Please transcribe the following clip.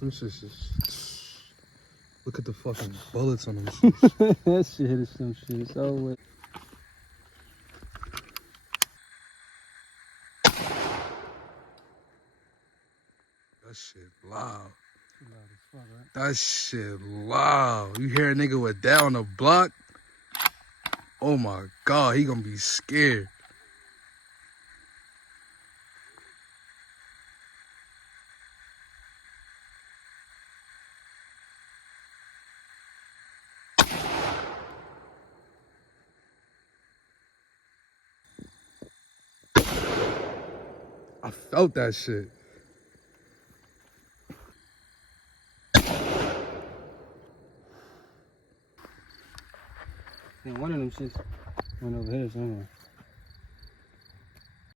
Them shits just... Look at the fucking bullets on them shits. That shit is some shit. It's always... That shit loud. Loud as fuck, right? That shit loud. You hear a nigga with that on the block? Oh my God, he gonna be scared. I felt that shit. And one of them shits went over here somewhere.